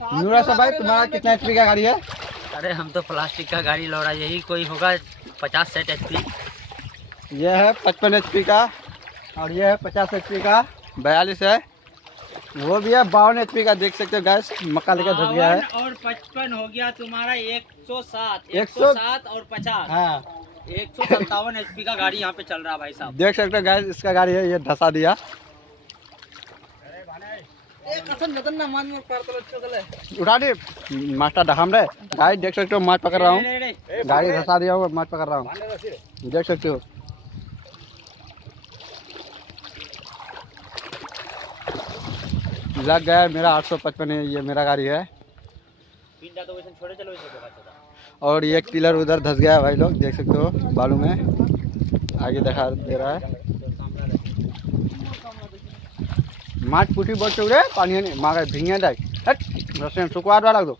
नूरा साहब भाई, तुम्हारा कितना एचपी का गाड़ी है? अरे हम तो प्लास्टिक का गाड़ी लौड़ा, यही कोई होगा 50-60 HP। ये है 55 एचपी का और ये है 50 एचपी का, 42 है, वो भी है 52 एचपी का। देख सकते हो गैस, मक्का लेकर धस गया है। और 55 हो गया तुम्हारा 107, 107 और 50, हाँ 157 HP का गाड़ी यहाँ पे चल रहा है भाई साहब। देख सकते हो गैस, इसका गाड़ी है, ये धसा दिया। उठा दी मास्टर ढहाम रे गाड़ी, देख सकते हो माछ पकड़ रहा हूँ, गाड़ी धसा दिया हूँ, माछ पकड़ रहा हूँ, देख सकते हो। लग गया मेरा 855 है, ये मेरा गाड़ी है। और ये टिलर उधर धस गया है भाई लोग, देख सकते हो बालू में, आगे दिखा दे रहा है। माछ पुठी बोलते रे पानी माँ भिंगे जाए, रस्ते में सुखवार वाला दो।